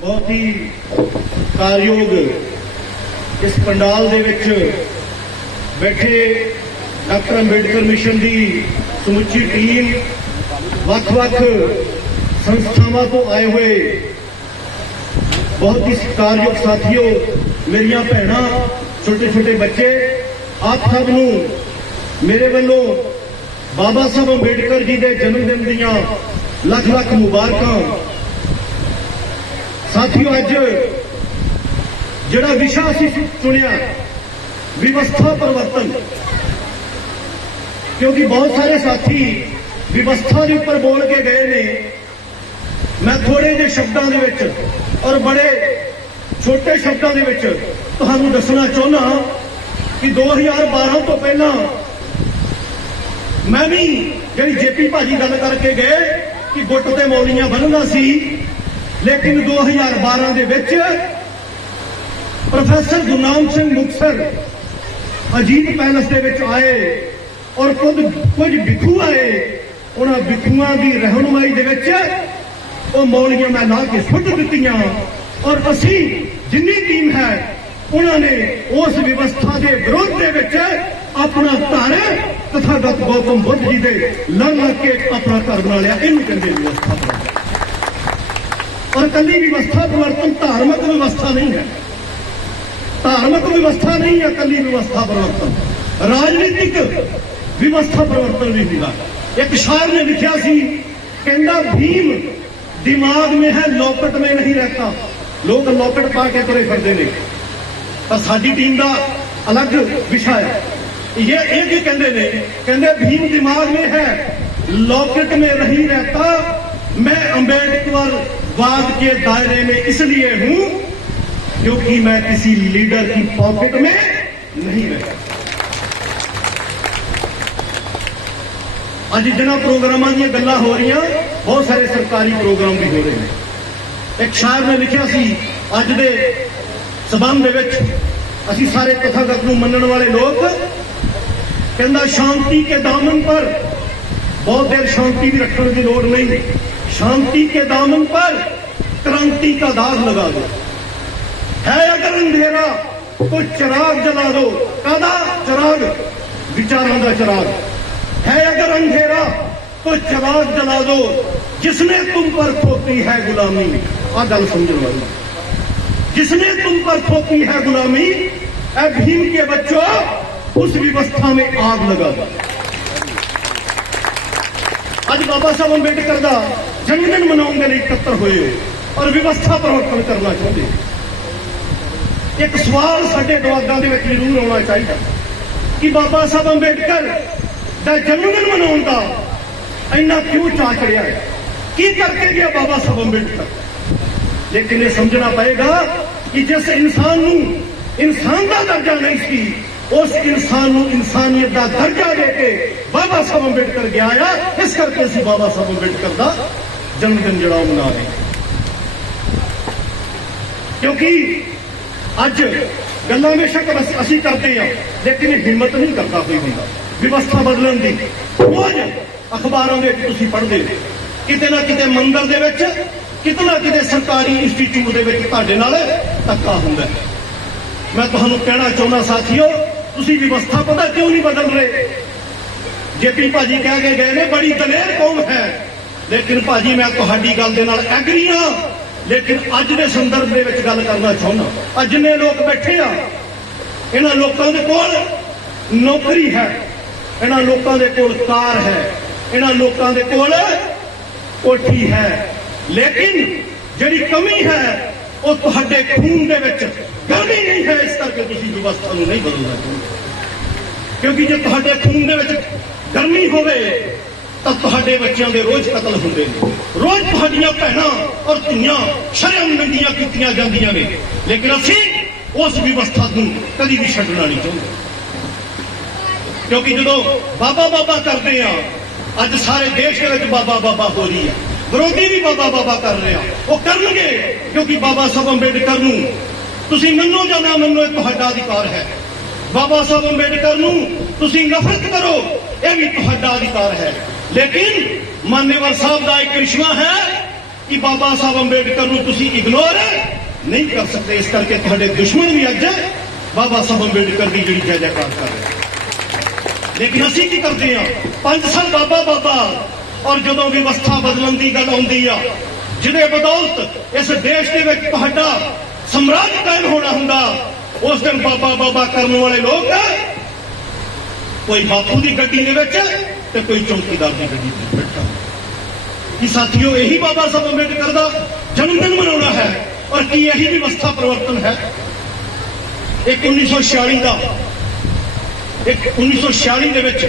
ਬਹੁਤ ਹੀ ਕਾਰਯੋਗ ਇਸ ਪੰਡਾਲ ਦੇ ਵਿੱਚ ਬੈਠੇ ਡਾਕਟਰ ਅੰਬੇਡਕਰ ਮਿਸ਼ਨ ਦੀ ਸਮੁੱਚੀ ਟੀਮ, ਵੱਖ-ਵੱਖ ਸੰਸਥਾਵਾਂ ਤੋਂ ਆਏ ਹੋਏ ਬਹੁਤ ਹੀ ਸਤਿਕਾਰਯੋਗ ਸਾਥੀਓ, ਮੇਰੀਆਂ ਭੈਣਾਂ ਛੋਟੇ ਛੋਟੇ ਬੱਚੇ, ਆਪ ਸਭ ਨੂੰ ਮੇਰੇ ਵੱਲੋਂ ਬਾਬਾ ਸਾਹਿਬ ਅੰਬੇਡਕਰ ਜੀ ਦੇ ਜਨਮ ਦਿਨ ਦੀਆਂ ਲੱਖ ਲੱਖ ਮੁਬਾਰਕਾਂ। ਸਾਥੀਓ, ਅੱਜ ਜਿਹੜਾ ਵਿਸ਼ਾ ਅਸੀਂ ਚੁਣਿਆ, ਵਿਵਸਥਾ ਪਰਿਵਰਤਨ, ਕਿਉਂਕਿ ਬਹੁਤ ਸਾਰੇ ਸਾਥੀ ਵਿਵਸਥਾ ਦੇ ਉੱਪਰ ਬੋਲ ਕੇ ਗਏ ਨੇ, ਮੈਂ ਥੋੜੇ ਜਿਹੇ ਸ਼ਬਦਾਂ ਦੇ ਵਿੱਚ ਔਰ ਬੜੇ ਛੋਟੇ ਸ਼ਬਦਾਂ ਦੇ ਵਿੱਚ ਤੁਹਾਨੂੰ ਦੱਸਣਾ ਚਾਹੁੰਦਾ ਕਿ 2012 ਤੋਂ ਪਹਿਲਾਂ ਮੈਂ ਵੀ ਜਿਹੜੀ ਜੇਪੀ ਭਾਜੀ ਗੱਲ ਕਰਕੇ ਗਏ ਕਿ ਗੁੱਟ ਤੇ ਮੌਲੀਆਂ ਬੰਨਣਾ ਸੀ ਲੇਕਿਨ 2012 ਦੇ ਵਿੱਚ ਪ੍ਰੋਫੈਸਰ ਗੁਰਨਾਮ ਸਿੰਘ ਮੁਕਸਰ ਅਜੀਤ ਪੈਲਸ ਦੇ ਵਿੱਚ ਆਏ ਔਰ ਕੁਝ ਕੁਝ ਵਿਖੂ ਆਏ। ਉਹਨਾਂ ਵਿਖੂਆਂ ਦੀ ਰਹਿਨੁਮਾਈ ਦੇ ਵਿੱਚ ਉਹ ਮੌਲੀਆਂ ਮੈਂ ਲਾ ਕੇ ਸੁੱਟ ਦਿੱਤੀਆਂ ਔਰ ਅਸੀਂ ਜਿੰਨੀ ਟੀਮ ਹੈ, ਉਹਨਾਂ ਨੇ ਉਸ ਵਿਵਸਥਾ ਦੇ ਵਿਰੋਧ ਦੇ ਵਿੱਚ ਆਪਣਾ ਧਰ ਤਥਾਗਤ ਗੌਤਮ ਬੁੱਧ ਜੀ ਦੇ ਲੜ ਲੱਗ ਕੇ ਆਪਣਾ ਘਰ ਬਣਾ ਲਿਆ। ਇਹਨੂੰ ਕਹਿੰਦੇ ਵਿਵਸਥਾ ਔਰ ਕੱਲੀ ਵਿਵਸਥਾ ਪਰਿਵਰਤਨ ਧਾਰਮਿਕ ਵਿਵਸਥਾ ਨਹੀਂ ਹੈ। ਧਾਰਮਿਕ ਵਿਵਸਥਾ ਨਹੀਂ ਹੈ ਕੱਲੀ ਵਿਵਸਥਾ ਪਰਿਵਰਤਨ। ਰਾਜਨੀਤਿਕ ਵਿਵਸਥਾ ਪਰਿਵਰਤਨ ਵੀ ਹੁੰਦਾ ਇੱਕ ਸ਼ਾਇਰ ਨੇ ਲਿਖਿਆ ਸੀ, ਕਹਿੰਦਾ ਭੀਮ ਦਿਮਾਗ ਮੇ ਹੈ, ਲੋਕਟ ਮੇ ਨਹੀਂ ਰਹਤਾ। ਲੋਕ ਲੋਕਟ ਪਾ ਕੇ ਤੁਰੇ ਫਿਰਦੇ ਨੇ। ਤਾਂ ਸਾਡੀ ਟੀਮ ਦਾ ਅਲੱਗ ਵਿਸ਼ਾ ਹੈ। ਇਹ ਇਹ ਕੀ ਕਹਿੰਦੇ ਨੇ? ਕਹਿੰਦੇ ਭੀਮ ਦਿਮਾਗ ਮੇ ਹੈ, ਲੋਕਟ ਮੇ ਨਹੀਂ ਰਹਤਾ। मैं अंबेडकर वाद के दायरे में इसलिए हूं क्योंकि मैं किसी लीडर की पॉकेट में नहीं रहता ਅੱਜ ਜਿਹਨਾਂ ਪ੍ਰੋਗਰਾਮਾਂ ਦੀਆਂ ਗੱਲਾਂ ਹੋ ਰਹੀਆਂ ਬਹੁਤ ਸਾਰੇ ਸਰਕਾਰੀ ਪ੍ਰੋਗਰਾਮ ਵੀ ਹੋ ਰਹੇ ਨੇ ਇੱਕ ਸ਼ਾਇਰ ਨੇ ਲਿਖਿਆ ਸੀ ਅੱਜ ਦੇ ਸਬੰਧ ਦੇ ਵਿੱਚ ਅਸੀਂ ਸਾਰੇ ਤਥਾਗਤ ਨੂੰ ਮੰਨਣ ਵਾਲੇ ਲੋਕ ਕਹਿੰਦਾ ਸ਼ਾਂਤੀ ਕੇ ਦਾਮਨ ਪਰ ਬਹੁਤ ਦੇਰ ਸ਼ਾਂਤੀ ਵੀ ਰੱਖਣ ਦੀ ਲੋੜ ਨਹੀਂ शांति के दामन पर क्रांति का दाग लगा दो। है अगर अंधेरा तो चिराग जला दो। कदा चिराग विचारों का चिराग। है अगर अंधेरा तो चिराग जला दो। जिसने तुम पर थोपी है गुलामी, आ गल समझ वाली जिसने तुम पर थोपी है गुलामी ए भीम के बच्चों, उस व्यवस्था में आग लगा दो। ਅੱਜ ਬਾਬਾ ਸਾਹਿਬ ਅੰਬੇਡਕਰ ਦਾ ਜਨਮ ਦਿਨ ਮਨਾਉਣ ਦੇ ਲਈ ਇਕੱਤਰ ਹੋਏ ਔਰ ਵਿਵਸਥਾ ਪਰਿਵਰਤਨ ਕਰਨਾ ਚਾਹੁੰਦੇ ਇੱਕ ਸਵਾਲ ਸਾਡੇ ਦਿਮਾਗਾਂ ਦੇ ਵਿੱਚ ਜ਼ਰੂਰ ਆਉਣਾ ਚਾਹੀਦਾ। ਕਿ ਬਾਬਾ ਸਾਹਿਬ ਅੰਬੇਡਕਰ ਦਾ ਜਨਮ ਦਿਨ ਮਨਾਉਣ ਦਾ ਇੰਨਾ ਕਿਉਂ ਚਾਅ ਚੜਿਆ ਕੀ ਕਰਕੇ ਗਿਆ ਬਾਬਾ ਸਾਹਿਬ ਅੰਬੇਡਕਰ? ਲੇਕਿਨ ਇਹ ਸਮਝਣਾ ਪਏਗਾ ਕਿ ਜਿਸ ਇਨਸਾਨ ਨੂੰ ਇਨਸਾਨ ਦਾ ਦਰਜਾ ਨਹੀਂ ਸੀ ਉਸ ਇਨਸਾਨ ਨੂੰ ਇਨਸਾਨੀਅਤ ਦਾ ਦਰਜਾ ਦੇ ਕੇ ਬਾਬਾ ਸਾਹਿਬ ਅੰਬੇਡਕਰ ਗਿਆ ਆ ਇਸ ਕਰਕੇ ਅਸੀਂ ਬਾਬਾ ਸਾਹਿਬ ਅੰਬੇਡਕਰ ਦਾ ਜਨਮ ਦਿਨ ਜਿਹੜਾ ਉਹ ਮਨਾ ਰਹੇ ਹਾਂ ਕਿਉਂਕਿ ਅੱਜ ਗੱਲਾਂ ਬੇਸ਼ੱਕ ਅਸੀਂ ਕਰਦੇ ਹਾਂ ਲੇਕਿਨ ਹਿੰਮਤ ਨਹੀਂ ਕਰਦਾ ਕੋਈ ਹੁੰਦਾ ਵਿਵਸਥਾ ਬਦਲਣ ਦੀ ਰੋਜ਼ ਅਖਬਾਰਾਂ ਦੇ ਵਿੱਚ ਤੁਸੀਂ ਪੜ੍ਹਦੇ ਹੋ ਕਿਤੇ ਨਾ ਕਿਤੇ ਮੰਦਰ ਦੇ ਵਿੱਚ ਕਿਤੇ ਨਾ ਕਿਤੇ ਸਰਕਾਰੀ ਇੰਸਟੀਚਿਊਟ ਦੇ ਵਿੱਚ ਤੁਹਾਡੇ ਨਾਲ ਧੱਕਾ ਹੁੰਦਾ ਮੈਂ ਤੁਹਾਨੂੰ ਕਹਿਣਾ ਚਾਹੁੰਦਾ ਸਾਥੀਓ ਤੁਸੀਂ ਵਿਵਸਥਾ ਪਤਾ ਕਿਉਂ ਨਹੀਂ ਬਦਲ ਰਹੇ? ਜੇਪੀ ਭਾਜੀ ਕਹਿ ਕੇ ਗਏ ਨੇ, ਬੜੀ ਦਲੇਰ ਕੌਮ ਹੈ। ਲੇਕਿਨ ਭਾਜੀ, ਮੈਂ ਤੁਹਾਡੀ ਗੱਲ ਦੇ ਨਾਲ ਐਗਰੀ ਹਾਂ। ਲੇਕਿਨ ਅੱਜ ਦੇ ਸੰਦਰਭ ਦੇ ਵਿੱਚ ਗੱਲ ਕਰਨਾ ਚਾਹੁੰਦਾ ਅੱਜ ਜਿੰਨੇ ਲੋਕ ਬੈਠੇ ਆ, ਇਹਨਾਂ ਲੋਕਾਂ ਦੇ ਕੋਲ ਨੌਕਰੀ ਹੈ। ਇਹਨਾਂ ਲੋਕਾਂ ਦੇ ਕੋਲ ਕਾਰ ਹੈ। ਇਹਨਾਂ ਲੋਕਾਂ ਦੇ ਕੋਲ ਕੋਠੀ ਹੈ। ਲੇਕਿਨ ਜਿਹੜੀ ਕਮੀ ਹੈ ਉਹ ਤੁਹਾਡੇ ਖੂਨ ਦੇ ਵਿੱਚ ਗਰਮੀ ਨਹੀਂ ਹੈ ਇਸ ਕਰਕੇ ਤੁਸੀਂ ਵਿਵਸਥਾ ਨੂੰ ਨਹੀਂ ਬਦਲਣਾ ਚਾਹੁੰਦੇ। ਕਿਉਂਕਿ ਜੇ ਤੁਹਾਡੇ ਖੂਨ ਦੇ ਵਿੱਚ ਗਰਮੀ ਹੋਵੇ, ਤਾਂ ਤੁਹਾਡੇ ਬੱਚਿਆਂ ਦੇ ਰੋਜ਼ ਕਤਲ ਹੁੰਦੇ ਨੇ। ਰੋਜ਼ ਤੁਹਾਡੀਆਂ ਭੈਣਾਂ ਔਰ ਧੀਆਂ ਸ਼ਰਮ ਨੰਗੀਆਂ ਕੀਤੀਆਂ ਜਾਂਦੀਆਂ ਨੇ। ਲੇਕਿਨ ਅਸੀਂ ਉਸ ਵਿਵਸਥਾ ਨੂੰ ਕਦੀ ਵੀ ਛੱਡਣਾ ਨਹੀਂ ਚਾਹੁੰਦੇ। ਕਿਉਂਕਿ ਜਦੋਂ ਬਾਬਾ ਬਾਬਾ ਕਰਦੇ ਆ, ਅੱਜ ਸਾਰੇ ਦੇਸ਼ ਦੇ ਵਿੱਚ ਬਾਬਾ ਬਾਬਾ ਹੋ ਰਹੀ ਹੈ ਵਿਰੋਧੀ ਵੀ ਬਾਬਾ ਬਾਬਾ ਕਰ ਰਿਹਾ ਉਹ ਕਰਨਗੇ, ਕਿਉਂਕਿ ਬਾਬਾ ਸਾਹਿਬ ਅੰਬੇਡਕਰ ਨੂੰ ਤੁਸੀਂ ਮੰਨੋ ਜਾਂ ਨਾ ਮੰਨੋ, ਇਹ ਤੁਹਾਡਾ ਅਧਿਕਾਰ ਹੈ। ਬਾਬਾ ਸਾਹਿਬ ਅੰਬੇਡਕਰ ਨੂੰ ਤੁਸੀਂ ਨਫ਼ਰਤ ਕਰੋ, ਇਹ ਵੀ ਤੁਹਾਡਾ ਅਧਿਕਾਰ ਹੈ। ਲੇਕਿਨ ਮਾਨੇਵਰ ਸਾਹਿਬ ਦਾ ਇੱਕ ਰਿਸ਼ਵਾ ਹੈ ਕਿ ਬਾਬਾ ਸਾਹਿਬ ਅੰਬੇਡਕਰ ਨੂੰ ਤੁਸੀਂ ਇਗਨੋਰ ਨਹੀਂ ਕਰ ਸਕਦੇ। ਇਸ ਕਰਕੇ ਤੁਹਾਡੇ ਦੁਸ਼ਮਣ ਵੀ ਅੱਜ ਬਾਬਾ ਸਾਹਿਬ ਅੰਬੇਡਕਰ ਦੀ ਜਿਹੜੀ ਜੈ ਜੈਕਾਰ ਕਰ ਰਹੇ ਲੇਕਿਨ ਅਸੀਂ ਕੀ ਕਰਦੇ ਹਾਂ ਪੰਜ ਸਾਲ ਬਾਬਾ ਬਾਬਾ ਔਰ ਜਦੋਂ ਵਿਵਸਥਾ ਬਦਲਣ ਦੀ ਗੱਲ ਆਉਂਦੀ ਆ, ਜਿਹਦੇ ਬਦੌਲਤ ਇਸ ਦੇਸ਼ ਦੇ ਵਿੱਚ ਤੁਹਾਡਾ ਸਮਰਾਜ ਕਾਇਮ ਹੋਣਾ ਹੁੰਦਾ, ਉਸ ਦਿਨ ਬਾਬਾ ਬਾਬਾ ਕਰਨ ਵਾਲੇ ਲੋਕ ਕੋਈ ਬਾਪੂ ਦੀ ਗੱਡੀ ਦੇ ਵਿੱਚ ਤੇ ਕੋਈ ਚੌਕੀਦਾਰ ਦੀ ਗੱਡੀ ਦੇ ਵਿੱਚ ਬੈਠਾ ਸਾਥੀਓ, ਇਹੀ ਬਾਬਾ ਸਾਹਿਬ ਅੰਬੇਡਕਰ ਦਾ ਜਨਮ ਦਿਨ ਮਨਾਉਣਾ ਹੈ ਔਰ ਕੀ ਇਹੀ ਵਿਵਸਥਾ ਪਰਿਵਰਤਨ ਹੈ? ਇੱਕ 1946 ਦਾ, ਇੱਕ 1946 ਦੇ ਵਿੱਚ